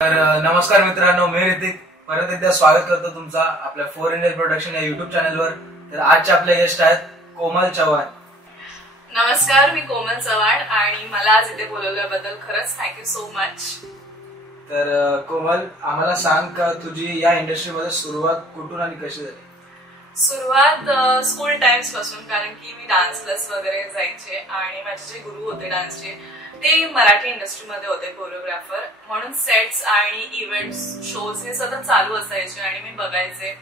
तर नमस्कार मित्रांनो, मी ऋतिक परत एकदा स्वागत करतो तुमचा आपल्या 4 इंडियन प्रोडक्शन या युट्यूब चॅनलवर। तर आजचे आपले गेस्ट आहेत कोमल चव्हाण। नमस्कार, मी कोमल चव्हाण आणि मला आज इथे बोलवल्याबद्दल खरंच थँक्यू सो मच। तर कोमल, आम्हाला सांग का तुझी या इंडस्ट्रीमध्ये सुरुवात कुठून आणि कशी झाली? सुरुवात स्कूल टाइम्स पासून, कारण की मी डान्स क्लास वगैरे जायचे आणि माझे जे गुरु होते डान्सचे ते मराठी इंडस्ट्रीमध्ये होते, कोरिओग्राफर म्हणून। सेट्स आणि इव्हेंट्स, शोज हे सतत चालू असायचे आणि मी बघायचे,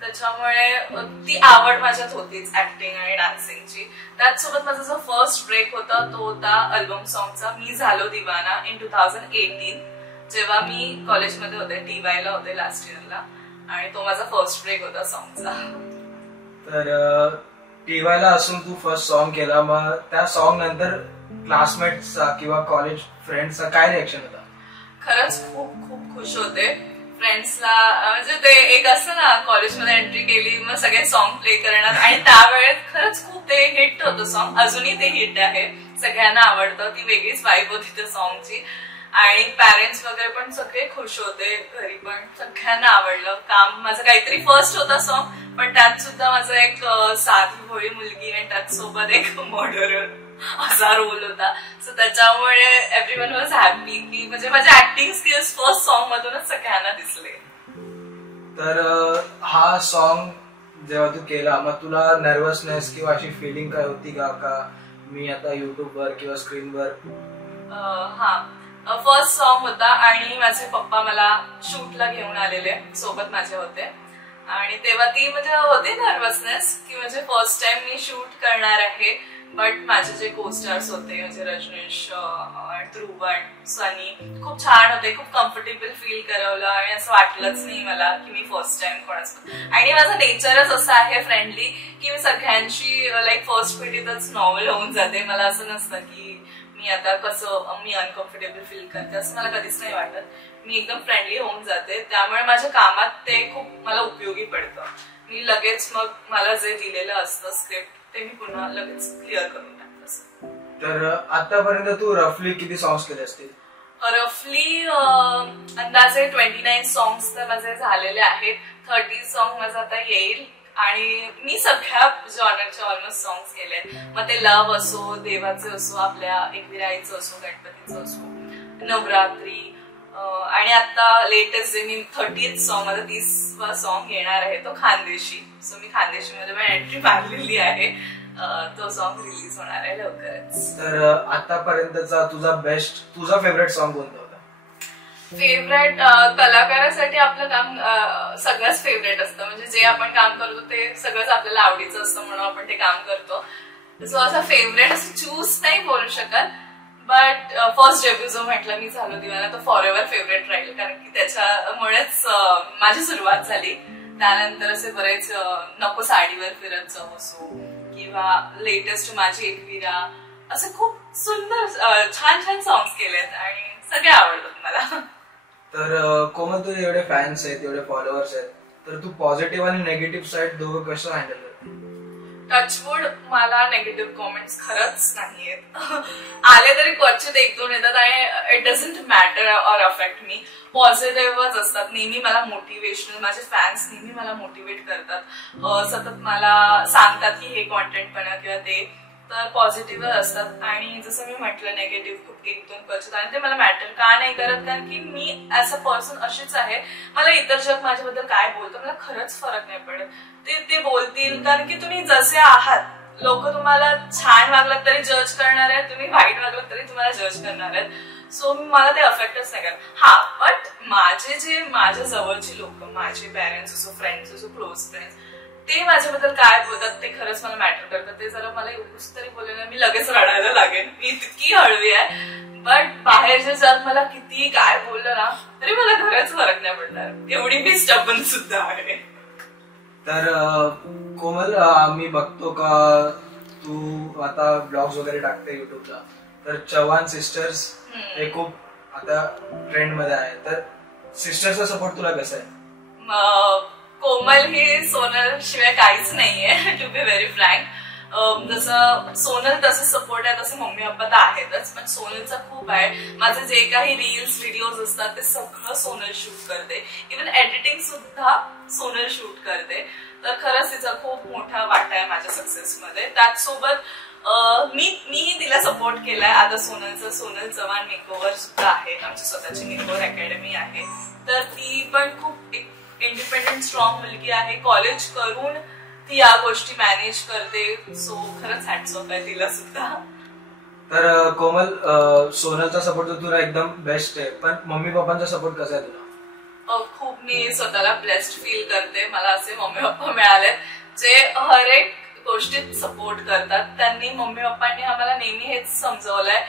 त्याच्यामुळे ती आवड माझ्यात होतीच ऍक्टिंग आणि डान्सिंगची। त्याचसोबत माझा जो फर्स्ट ब्रेक होता तो होता अल्बम सॉन्गचा, मी झालो दिवाना इन 2018, जेव्हा मी कॉलेजमध्ये होते, TY ला होते लास्ट इयरला, आणि तो माझा फर्स्ट ब्रेक होता सॉन्गचा। तर TY ला असून तू फर्स्ट सॉन्ग केला, मग त्या सॉन्ग नंतर क्लासमेट्सचा किंवा कॉलेज फ्रेंड्सचा काय रिएक्शन होता? खरंच खूप खूप खुश होते फ्रेंड्सला, म्हणजे ते एक असतं ना, कॉलेजमध्ये एंट्री केली मग सगळे सॉन्ग प्ले करणार, आणि त्यावेळेस खरंच खूप ते हिट होतं सॉन्ग, अजूनही ते हिट आहे, सगळ्यांना आवडतं, ती वेगळीच वाईब होती त्या सॉन्गची। आणि पॅरेंट्स वगैरे पण सगळे खुश होते, घरी पण सगळ्यांना आवडलं काम। माझं काहीतरी फर्स्ट होता सॉन्ग, पण त्यात सुद्धा माझा एक साधी भोळी मुलगी आणि त्याचसोबत एक मर्डरर असा रोल होता, सो त्याच्यामुळे एव्हरीवन वॉज हॅपी की म्हणजे माझे ऍक्टिंग स्किल्स फर्स्ट सॉन्ग मधूनच सगळ्यांना दिसले। तर हा सॉन्ग जेव्हा तू केला, मग तुला नर्वसनेस किंवा अशी फिलिंग काय होती का मी आता युट्यूबवर किंवा स्क्रीनवर? हा, फर्स्ट सॉन्ग होता आणि माझे पप्पा मला शूटला घेऊन आलेले, सोबत माझे होते, आणि तेव्हा ती म्हणजे होती नर्वसनेस की म्हणजे फर्स्ट टाइम मी शूट करणार आहे। बट माझे जे कोस्टार्स होते म्हणजे रजनीश, ध्रुवन, सनी खूप छान होते, खूप कम्फर्टेबल फील करवलं, आणि असं वाटलंच नाही मला की मी फर्स्ट टाइम कोणासोबत। आणि माझं नेचरच असं आहे फ्रेंडली की मी सगळ्यांशी लाईक फर्स्ट भेटीतच नॉर्मल होऊन जाते, मला असं नसतं की मी आता कसं मी अनकम्फर्टेबल फील करते, असं मला कधीच नाही वाटत, मी एकदम फ्रेंडली होऊन जाते। त्यामुळे माझ्या कामात ते खूप मला उपयोगी पडतं, मी लगेच मग मला जे दिलेलं असतं स्क्रिप्ट ते मी पुन्हा लगेच क्लिअर करून टाकते। तर आतापर्यंत तू रफली किती सॉंग्स केले असतील? रफली अंदाजे 29 सॉंग्स तर माझे झालेले आहेत, 30 सॉंग माझं आता येईल, आणि मी सगळ्या जॉनरचे ऑलमोस्ट सॉंग्स केले, मग ते लव्ह असो, देवाचे असो, आपल्या एकविराईचं असो, गणपतीचं असो, नवरात्री, आणि आता लेटेस्ट जे मी 30th सॉंग, माझा 30वा सॉंग येणार आहे तो खानदेशी, सो मी खानदेशी मध्ये पण एंट्री मारलेली आहे, तो सॉंग रिलीज होणार आहे लवकरच। तर आतापर्यंतचा तुझा फेवरेट सॉंग कोणता होता? फेवरेट कलाकारासाठी आपलं काम सगळंच फेवरेट असतं, म्हणजे जे आपण काम करतो ते सगळंच आपल्याला आवडीचं असतं म्हणून आपण ते काम करतो, सो असं फेवरेट असं चूज नाही बोलू शकत। बट फर्स्ट डेब्यू जो म्हटलं मी झालो दिवाना, तो फॉर एव्हर फेवरेट राहील, कारण की त्याच्यामुळेच माझी सुरुवात झाली। त्यानंतर असे बरेच नको साडीवर फिरत जाऊ असो, किंवा लेटेस्ट माझी एकविरा, असे खूप सुंदर छान छान सॉंग्स केलेत आणि सगळे आवडतात मला। तर कोमल, तुझे एवढे फॅन्स आहेत, एवढे फॉलोअर्स आहेत, तर तू पॉझिटिव्ह आणि नेगेटिव्ह साईड दोघं कसं हँडल करते? टचवूड, मला नेगेटिव्ह कॉमेंट्स खरंच नाहीयेत, आले तरी क्वचित एक दोन येतात आणि it doesn't matter or affect me, पॉझिटिव्हच असतात नेहमी, मला मोटिवेशनल, माझे फॅन्स नेहमी मला मोटिवेट करतात, सतत मला सांगतात की हे कॉन्टेंट बनवा किंवा ते, तर पॉझिटिव्ह असतात। आणि जसं मी म्हटलं नेगेटिव्ह खूप एक दोन क्वचित, आणि ते मला मॅटर का नाही करत, कारण की मी ऍज अ पर्सन अशीच आहे, मला इतर जग माझ्याबद्दल काय बोलतं मला खरंच फरक नाही पडत, ते बोलतील, कारण की तुम्ही जसे आहात, लोक तुम्हाला छान वागलात तरी जज करणार आहेत, तुम्ही वाईट वागलात तरी तुम्हाला जज करणार आहेत, सो मला ते अफेक्टच नाही करत। हा, बट माझ्या जवळची लोक, माझे पॅरेंट्स असो, फ्रेंड्स असो, क्लोज फ्रेंड्स, ते माझ्याबद्दल काय बोलतात ते खरंच मला मॅटर करतात, ते जरा मला एवढंच तरी बोलले ना मी लगेच रडायला लागेल, मी तितकी हळवी आहे, बट बाहेरच्या जग मला किती काय बोललं ना तरी मला खरंच फरक नाही पडणार, एवढी मी स्टबन सुद्धा आहे। तर कोमल, मी बघतो का तू आता ब्लॉग्स वगैरे टाकते युट्यूबला, तर चव्हाण सिस्टर्स हे खूप आता ट्रेंड मध्ये आहे, तर सिस्टरचा सपोर्ट तुला कसा आहे? कोमल ही सोनल शिवाय काहीच नाहीये, टू बी व्हेरी फ्रँक, जसं सोनल तसं सपोर्ट आहे तसं मम्मी पप्पा तर आहेतच, पण सोनलचा खूप आहे. माझे जे काही रील्स व्हिडिओज असतात ते सगळं सोनल शूट करते, इव्हन एडिटिंग सुद्धा सोनल शूट करते. तर खरंच तिचा खूप मोठा वाटा आहे माझ्या सक्सेसमध्ये. त्याचसोबत मी तिला सपोर्ट केलाय. आता सोनल चव्हाण मेकओव्हर सुद्धा आहे, आमची स्वतःची मेकओव्हर अकॅडमी आहे. तर ती पण खूप इंडिपेंडेंट स्ट्रॉंग मुलगी आहे. कॉलेज करून ती या गोष्टी मॅनेज करते. सो खरंच हॅट्स ऑफ आहे तिला सुद्धा. तर कोमल, सोनलचा सपोर्ट तर तुला एकदम बेस्ट आहे, पण मम्मी पप्पांचा सपोर्ट कसा आहे तुला? खूप मी स्वतःला ब्लेस्ड फील करते. मला असे मम्मी पप्पा मिळाले जे हर एक गोष्टीत सपोर्ट करतात. त्यांनी मम्मी पप्पांनी आम्हाला नेहमी हेच समजवलंय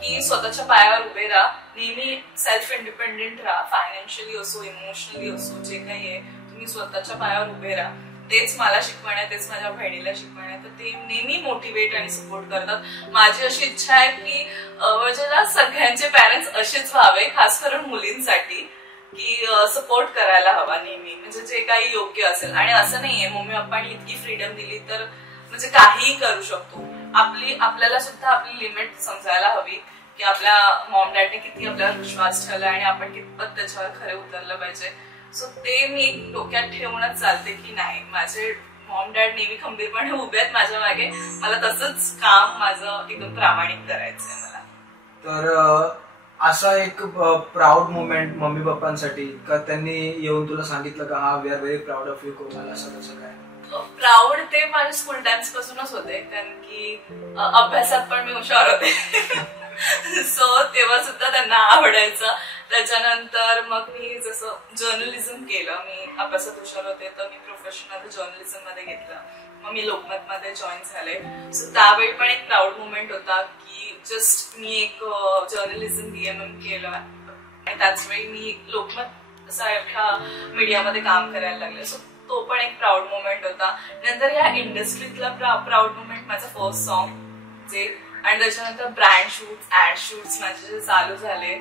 की स्वतःच्या पायावर उभे राहा, नेहमी सेल्फ इंडिपेंडेंट राहा, फायनान्शियली असो इमोशनली असो, जे काही आहे तुम्ही स्वतःच्या पायावर उभे राहा. तेच मला शिकवण आहे, तेच माझ्या बहिणीला शिकवण आहे. तर ते नेहमी मोटिवेट आणि सपोर्ट करतात. माझी अशी इच्छा आहे की म्हणजे सगळ्यांचे पॅरेंट्स असेच व्हावे, खास करून मुलींसाठी, की सपोर्ट करायला हवा नेहमी, म्हणजे जे काही योग्य असेल. आणि असं नाहीये मम्मी पप्पांनी इतकी फ्रीडम दिली तर म्हणजे काहीही करू शकतो. आपल्याला सुद्धा आपली लिमिट समजायला हवी की आपल्या मॉम डॅडने किती आपल्यावर विश्वास ठेवला आणि आपण कितपत त्याच्यावर खरे उतरलं पाहिजे. सो ते मी डोक्यात ठेवूनच चालते की नाही, माझे मॉम डॅड नेहमी खंबीरपणे उभे आहेत माझ्या मागे. मला तसंच काम माझं एकदम प्रामाणिक करायचंय मला. तर असा एक प्राऊड मुवमेंट मम्मी पप्पांसाठी का त्यांनी येऊन तुला सांगितलं का हा we are very proud of you Komal, असं कसं काय? प्राऊड ते माझ्या स्कूल टाइम्स पासूनच होते, कारण की अभ्यासात पण मी हुशार होते. सो तेव्हा सुद्धा त्यांना आवडायचं. त्याच्यानंतर मग मी जसं जर्नलिझम केलं, मी अभ्यासात हुशार होते तर मी प्रोफेशन मध्ये जर्नलिझम मध्ये घेतलं. मग मी लोकमत मध्ये जॉईन झाले. सो त्यावेळी पण एक प्राऊड मुवमेंट होता की जस्ट मी एक जर्नलिझम बीएमएम केलं आणि त्याच वेळी मी लोकमत सारख्या मीडियामध्ये काम करायला लागले. सो तो पण एक प्राऊड मुवमेंट होता. नंतर या इंडस्ट्रीतला प्राऊड मुवमेंट माझं फर्स्ट सॉन्ग जे, आणि त्याच्यानंतर ब्रँड शूट्स, ऍड शूट्स माझे जे चालू झाले.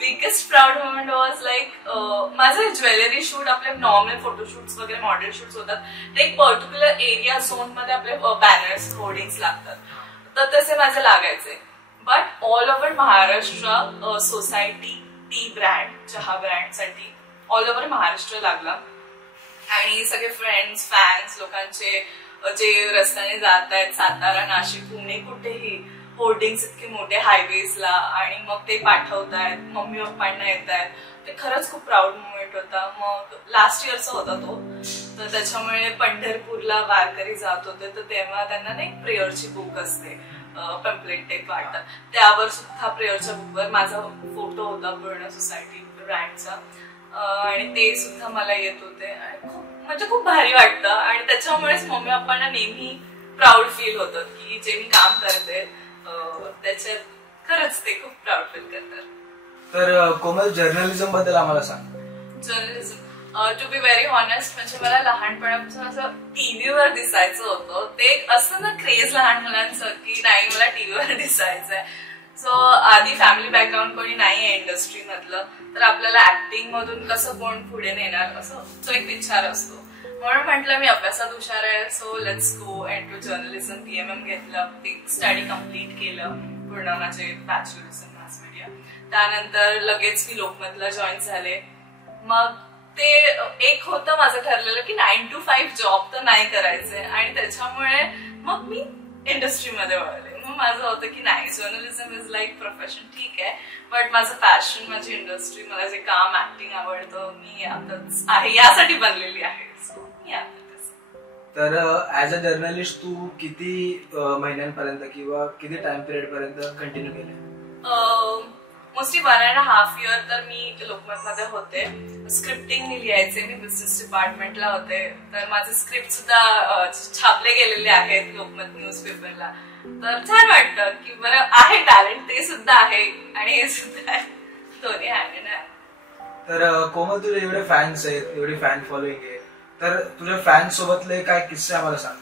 Biggest proud movement was like माझे ज्वेलरी शूट, आपले नॉर्मल फोटोशूट्स वगैरे मॉडेल शूट्स होतात, ते एक पर्टिक्युलर एरिया झोन मध्ये आपले बॅनर्स होर्डिंग्स लागतात, तर तसे माझे लागायचे. But all over Maharashtra society T brand, चहा ब्रँड साठी ऑल ओव्हर महाराष्ट्र लागला. आणि सगळे फ्रेंड्स, फॅन्स लोकांचे जे रस्त्याने जात आहेत, सातारा, नाशिक, पुणे, कुठेही होर्डिंग्स इतके मोठे हायवेजला, आणि मग ते पाठवतायत, मम्मी पप्पांना येत आहेत, ते खरंच खूप प्राऊड मुवमेंट होता. मग लास्ट इयरचा होता तो, तर त्याच्यामुळे पंढरपूरला वारकरी जात होते, तर तेव्हा त्यांना ना एक प्रेयरची बुक असते, पॅम्पलेट टेप वाटतात, त्यावर सुद्धा प्रेयरच्या बुकवर माझा फोटो होता पूर्ण सोसायटी ब्रँडचा, आणि ते सुद्धा मला येत होते. आणि म्हणजे खूप भारी वाटतं. आणि त्याच्यामुळेच मम्मी पप्पांना नेहमी प्राऊड फील होतं की जे मी काम करते त्याच्यात खरंच ते खूप प्राऊड फील करतात. तर कोमल, जर्नलिझम बद्दल आम्हाला सांग. Journalism to be very honest, म्हणजे मला लहानपणापासून असं टीव्हीवर दिसायचं होतं. ते असं ना क्रेज लहान मुलांचं की नाही मला टीव्हीवर दिसायचंय. सो आधी फॅमिली बॅकग्राऊंड कोणी नाहीये इंडस्ट्री मधलं, तर आपल्याला ऍक्टिंग मधून कसं कोण पुढे नेणार असं तो एक विचार असतो. म्हणून म्हटलं मी अभ्यासात हुशार आहे, so let's go and to journalism. PMM घेतलं, ते स्टडी कम्प्लीट केलं पूर्ण माझे बॅचलर्स इन मास मीडिया. त्यानंतर लगेच मी लोकमतला जॉईन झाले. मग ते एक होतं माझं ठरलेलं की 9 to 5 जॉब तर नाही करायचंय, आणि त्याच्यामुळे मग मी इंडस्ट्रीमध्ये वळले. मग माझं होतं की नाही, जर्नलिझम इज लाईक प्रोफेशन, ठीक आहे, बट माझं पॅशन माझी इंडस्ट्री, मला जे काम ऍक्टिंग आवडतं, मी यातच आहे, यासाठी बनलेली आहे. सो मी आता तर ऍज अ जर्नलिस्ट तू किती महिन्यांपर्यंत किंवा किती टाइम पिरियड पर्यंत कंटिन्यू केलं? मोस्टली 1.5 year तर मी लोकमतमध्ये होते. स्क्रिप्टिंग मी लिहायचे, मी बिझनेस डिपार्टमेंटला होते, तर माझे स्क्रिप्ट सुद्धा छापले गेलेले आहेत लोकमत न्यूजपेपरला. तर छान वाटतं की बरं आहे टॅलेंट, ते सुद्धा आहे आणि हे सुद्धा आहे, दोन्ही आहे ना. तर कोमल, तुझे एवढे फॅन्स आहेत, एवढी फॅन फॉलोइंग आहे, तर तुझ्या फॅन्स सोबतले काय किस्से आम्हाला सांग.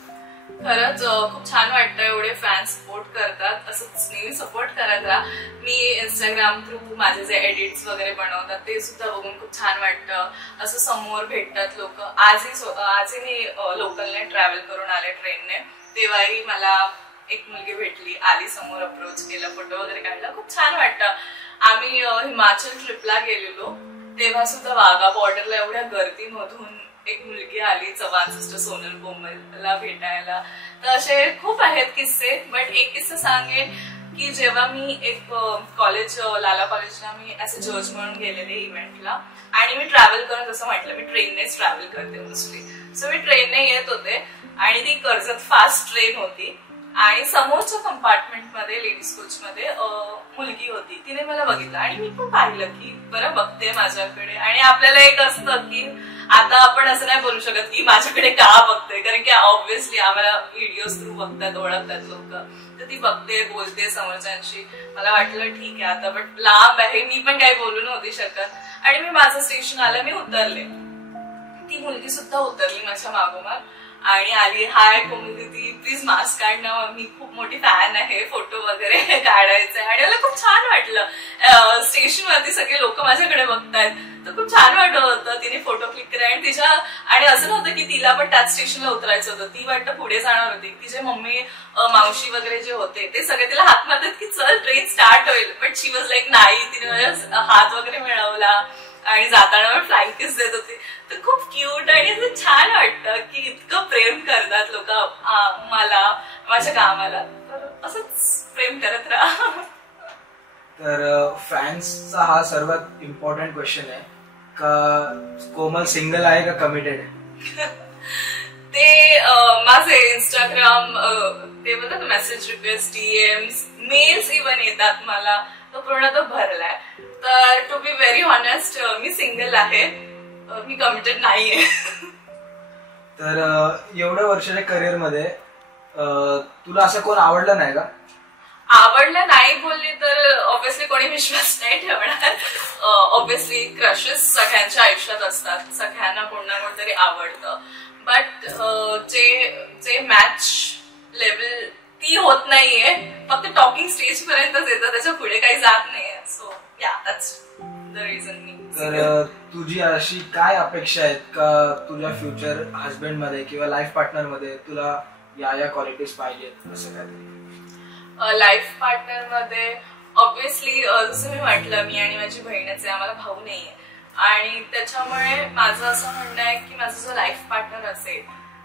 खरंच खूप छान वाटतं, एवढे फॅन्स सपोर्ट करतात, असंच नेहमी सपोर्ट करत राहा. मी इंस्टाग्राम थ्रू माझे जे एडिट्स वगैरे बनवतात ते सुद्धा बघून खूप छान वाटतं. असं समोर भेटतात लोक. आजही मी लोकलने ट्रॅव्हल करून आले ट्रेनने, तेव्हाही मला एक मुलगी भेटली, आली समोर, अप्रोच केला, फोटो वगैरे काढला, खूप छान वाटतं. आम्ही हिमाचल ट्रिपला गेलेलो तेव्हा सुद्धा वाघा बॉर्डरला एवढ्या गर्दीमधून एक मुलगी आली, चव्हाण सिस्टर सोनल कोमलला भेटायला. तर असे खूप आहेत किस्से. बट एक किस्सा सांगेन की जेव्हा मी एक कॉलेज, लाला कॉलेजला मी ऍज अ जज म्हणून गेलेले इव्हेंटला, आणि मी ट्रॅव्हल करून, जसं म्हटलं मी ट्रेननेच ट्रॅव्हल करते मोस्टली, सो मी ट्रेनने येत होते आणि ती कर्जत फास्ट ट्रेन होती आणि समोरच्या कंपार्टमेंटमध्ये लेडीज कोचमध्ये मुलगी होती. तिने मला बघितलं आणि मी पण पाहिलं की बरं बघते माझ्याकडे. आणि आपल्याला एक असतं की आता आपण असं नाही बोलू शकत की माझ्याकडे का बघते, कारण की ऑब्व्हियसली आम्हाला व्हिडिओज थ्रू बघतात, ओळखतात लोक. तर ती बघते, बोलते समोरच्यांशी. मला वाटलं ठीक आहे आता, बट लांब आहे, मी पण काही बोलू नव्हती शकत. आणि मी माझं स्टेशन आलं, मी उतरले, ती मुलगी सुद्धा उतरली माझ्या मागोमाग आणि आली, हाय कोमल दीदी, प्लीज मास्क काढणं, मी खूप मोठी फॅन आहे, फोटो वगैरे काढायचा. आणि मला खूप छान वाटलं, स्टेशनवरती सगळे लोक माझ्याकडे बघतायत, तर खूप छान वाटत होतं. तिने फोटो क्लिक केला आणि आणि असं नव्हतं की तिला पण त्याच स्टेशनला उतरायचं होतं, ती वाटतं पुढे जाणार होती. तिचे मम्मी मावशी वगैरे जे होते ते सगळे तिला हात मारतात की चल ट्रेन स्टार्ट होईल, बट शी वॉज लाईक नाही. तिने माझ्या हात वगैरे मिळवला आणि जाताना पण फ्लाइंग किस देत होती. तर खूप क्यूट आणि असं छान वाटतं की इतकं प्रेम करतात लोक मला, माझ्या कामाला. तर असंच प्रेम करत राहा. तर फॅन्सचा हा सर्वात इम्पॉर्टंट क्वेश्चन आहे का कोमल सिंगल आहे का कमिटेड आहे? ते माझे इंस्टाग्राम, ते बोलतात message request, DMs, mails even येतात मला, तो पूर्ण तो भरलाय. तर टू बी व्हेरी ऑनेस्ट, मी सिंगल आहे, मी कमिटेड नाहीये. तर एवढ्या वर्षाच्या करिअर मध्ये तुला असं कोण आवडलं नाही का? आवडलं नाही बोलली तर ऑब्व्हियसली कोणी विश्वास नाही ठेवणार. ऑब्व्हियसली क्रशेस सगळ्यांच्या आयुष्यात असतात, सगळ्यांना कोण ना कोणतरी आवडतं. बट जे मॅच लेवल ती होत नाहीये, फक्त टॉकिंग स्टेज पर्यंतच येतं, त्याच्या पुढे काही जात नाहीये. सो या, दॅट्स द रिझन मी. तर तुझी अशी काय अपेक्षा आहेत का तुझ्या फ्युचर हजबंड मध्ये किंवा लाईफ पार्टनर मध्ये तुला या क्वालिटीज पाहिजेत असं काय? लाईफ पार्टनर मध्ये ऑब्व्हियसली जसं मी म्हटलं, मी आणि माझी बहीणच आहे, आम्हाला भाऊ नाहीये. आणि त्याच्यामुळे माझं असं म्हणणं आहे की माझा जो लाईफ पार्टनर असेल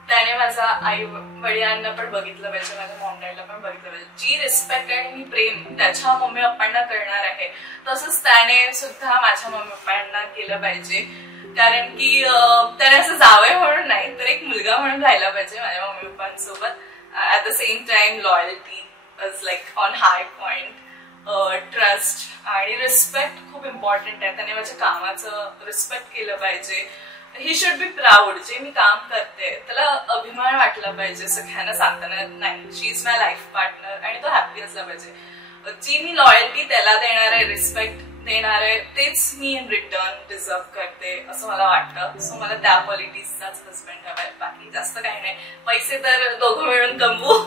त्याने माझ्या आई वडिलांना पण बघितलं पाहिजे, माझ्या मॉम डॅडला पण बघितलं पाहिजे. जी रिस्पेक्ट आणि मी प्रेम त्याच्या मम्मी पप्पांना करणार आहे, तसंच त्याने सुद्धा माझ्या मम्मी पप्पांना केलं पाहिजे. कारण की त्याने असं जावं म्हणून नाही, तर एक मुलगा म्हणून राहिला पाहिजे माझ्या मम्मी पप्पांसोबत. At the same time loyalty is like on high point. Trust आणि रिस्पेक्ट खूप इम्पॉर्टंट आहे. त्याने माझ्या कामाचं रिस्पेक्ट केलं पाहिजे. He should be proud. जे मी काम करते त्याला अभिमान वाटला पाहिजे सगळ्यांना सांगताना, नाही शी इज माय लाईफ पार्टनर, आणि तो हॅपी असला पाहिजे. जी मी लॉयल्टी त्याला देणार आहे, रिस्पेक्ट देणार आहे, तेच मी इन रिटर्न डिझर्व करते असं मला वाटतं. सो मला त्या क्वालिटीजचाच हजबंड हवाय, बाकी जास्त काही नाही. पैसे तर दोघं मिळून कमवू,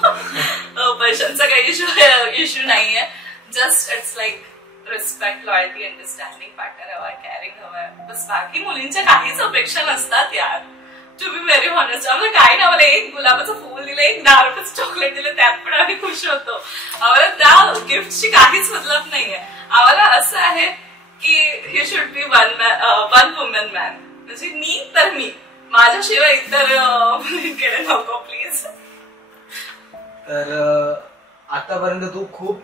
पैशांचा काही इश्यू नाहीये. Just it's like respect, loyalty, understanding partner हवाय, कॅरिंग हवाय, बस. बाकी मुलींच्या काहीच अपेक्षा नसतात यार, टू बी व्हेरी ऑनेस्ट. आम्हाला काही नाही, आम्हाला एक गुलाबाचं फुल दिलं, एक 10 रुपयाचं चॉकलेट दिलं, त्यात पण आम्ही खुश होतो. आम्हाला त्या गिफ्टची काहीच मतलब नाहीये. आम्हाला असं आहे की ही should B one woman man. म्हणजे मी तर मी, माझ्याशिवाय इतर मुलींकडे नको प्लीज. तर आतापर्यंत तू खूप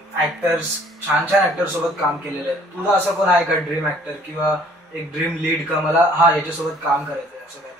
छान ऍक्टर सोबत काम केलेलं आहे. तुला असं कोण आहे का ड्रीम ऍक्टर किंवा एक ड्रीम लीड का मला याच्यासोबत काम करायचंय असं काय?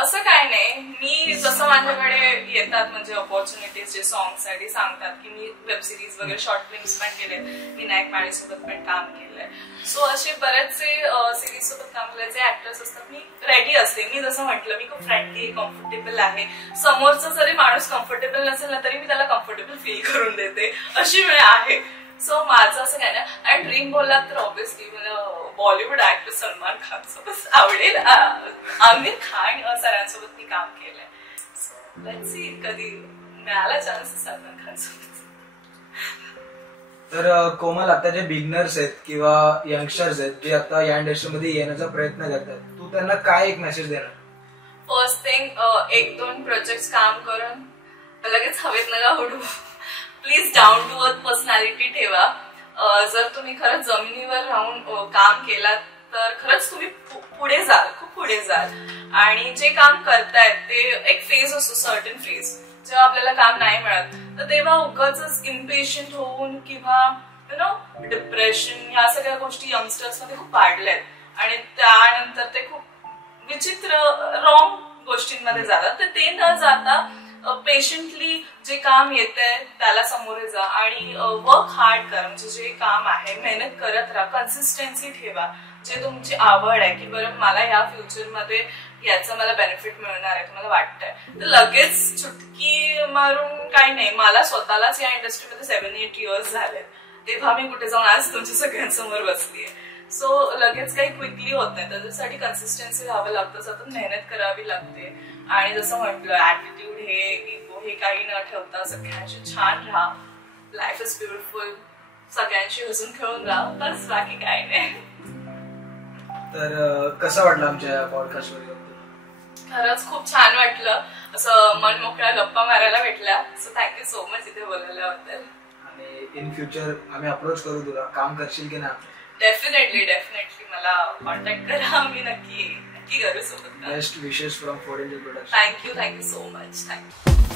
असं काय नाही. मी जसं माझ्याकडे येतात म्हणजे ऑपॉर्च्युनिटीज, जे सॉंग साठी सांगतात की मी वेब सिरीज वगैरे शॉर्ट फिल्म्स पण केले, विनायक माळी सोबत पण काम केलंय. सो असे बरेचसे सिरीज सोबत काम केले जे ऍक्टर्स असतात, मी रेडी असते. मी जसं म्हटलं, मी खूप फ्रेंडली, कम्फर्टेबल आहे. समोरचा जरी माणूस कम्फर्टेबल नसेल ना तरी मी त्याला कम्फर्टेबल फील करून देते, अशी वेळ आहे. सो माझं असं काय नाही. आणि ड्रीम बोलला तर ऑब्व्हियसली मला बॉलिवूड ऍक्टर सलमान खान सोबत आवडेल. आमिर खान सरांसोबत मी काम केलंय. सो लेट्स सी, कधी मिळाला चान्स सलमान खान सोबत. तर कोमल, आता जे बिगनर्स आहेत किंवा यंगस्टर्स आहेत जे आता या इंडस्ट्रीमध्ये येण्याचा प्रयत्न करतात, तू त्यांना काय एक मेसेज देणार? फर्स्ट थिंग, 1-2 प्रोजेक्ट काम करून लगेच हवेत नका उडू. Please down to earth personality ठेवा. जर तुम्ही खरंच जमिनीवर राहून काम केलात तर खरंच तुम्ही पुढे जाल, खूप पुढे जाल. आणि जे काम करतायत ते एक फेज असतो, सर्टन फेज, जेव्हा आपल्याला काम नाही मिळत तर तेव्हा उगाच इम्पेशंट होऊन किंवा डिप्रेशन या सगळ्या गोष्टी यंगस्टर्स मध्ये खूप वाढल्यात आणि त्यानंतर ते खूप विचित्र रॉंग गोष्टींमध्ये जातात. तर ते न जाता पेशंटली जे काम येतंय त्याला सामोरे जा आणि वर्क हार्ड करा. म्हणजे जे काम आहे मेहनत करत राहा, कन्सिस्टन्सी ठेवा. जे तुमची आवड आहे की बरं मला या फ्युचरमध्ये याचं मला बेनिफिट मिळणार आहे तुम्हाला वाटतंय, तर लगेच चुटकी मारून काही नाही. मला स्वतःलाच या इंडस्ट्रीमध्ये 7-8 इयर्स झाले, तेव्हा मी कुठे जाऊन आज तुमच्या सगळ्यांसमोर बसलीये. सो लगेच काही क्विकली होत नाही, त्याच्यासाठी कन्सिस्टन्सी राहावं लागतं, सतत मेहनत करावी लागते. आणि जसं म्हटलं ऍटिट्यूड हे इगो हे काही न ठेवता सगळ्यांशी छान राहा. Life is beautiful. सगळ्यांशी हसून खेळून राहा, बस बाकी काही नाही. तर कसं वाटलं आमच्या पॉडकास्टवर? खरंच खूप छान वाटलं, असं मन मोकळ्या गप्पा मारायला भेटल्या. सो थँक्यू सो मच इथे बोलवल्याबद्दल. आणि इन फ्युचर आम्ही अप्रोच करू तुला, काम करशील की नाही? डेफिनेटली मला कॉन्टॅक्ट करा, मी नक्की करू सोबत. Best wishes from 4 Angel Productions. Thank you so much. Thank you.